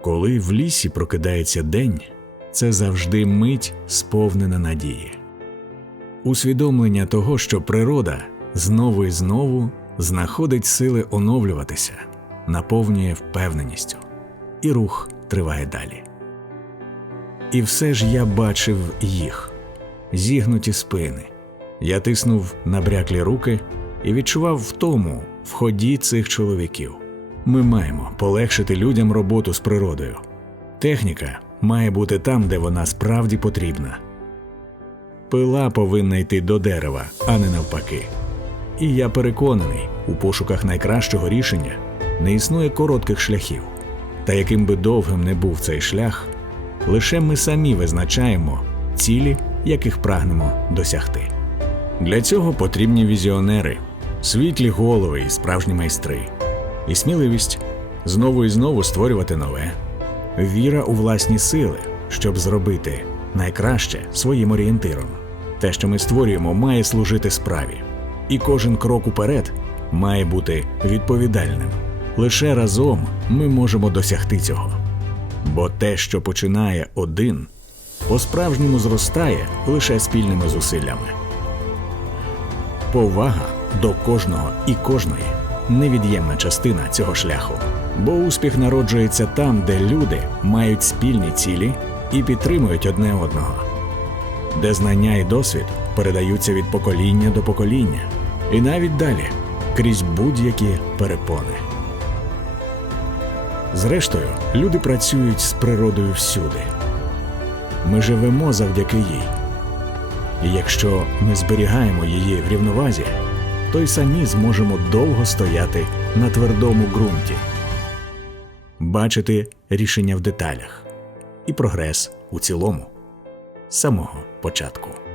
Коли в лісі прокидається день, це завжди мить сповнена надії. Усвідомлення того, що природа знову і знову знаходить сили оновлюватися, наповнює впевненістю, і рух триває далі. І все ж я бачив їх зігнуті спини. Я тиснув набряклі руки і відчував втому в ході цих чоловіків. Ми маємо полегшити людям роботу з природою. Техніка має бути там, де вона справді потрібна. Пила повинна йти до дерева, а не навпаки. І я переконаний, у пошуках найкращого рішення не існує коротких шляхів. Та яким би довгим не був цей шлях, лише ми самі визначаємо цілі, яких прагнемо досягти. Для цього потрібні візіонери, світлі голови і справжні майстри, і сміливість знову і знову створювати нове, віра у власні сили, щоб зробити найкраще своїм орієнтиром. Те, що ми створюємо, має служити справі, і кожен крок уперед має бути відповідальним. Лише разом ми можемо досягти цього. Бо те, що починає один, по-справжньому зростає лише спільними зусиллями. Повага до кожного і кожної невід'ємна частина цього шляху, бо успіх народжується там, де люди мають спільні цілі і підтримують одне одного, де знання і досвід передаються від покоління до покоління, і навіть далі крізь будь-які перепони. Зрештою, люди працюють з природою всюди. Ми живемо завдяки їй. І якщо ми зберігаємо її в рівновазі, то й самі зможемо довго стояти на твердому ґрунті, бачити рішення в деталях і прогрес у цілому з самого початку.